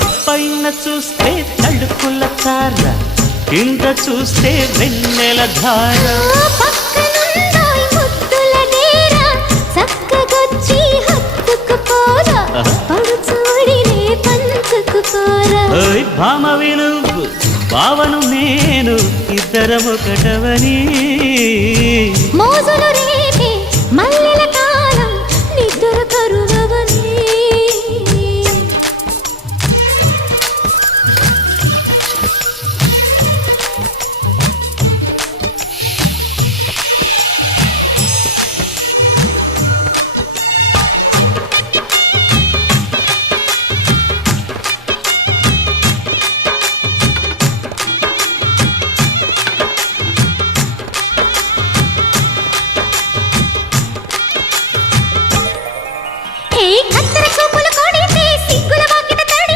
పైన చూస్తే తడుకుల తార, కింద చూస్తే వెన్నెల ధార. పక్కనుందోయ్ ముద్దుల డేరా, చక్కగొచ్చి హత్తుకుపోరా, పడుచూడినే పంచుకుపోరా. భామవి నువ్వు భావను నేను, ఇద్దరమొకటవని మోజులు రేపే మల్లె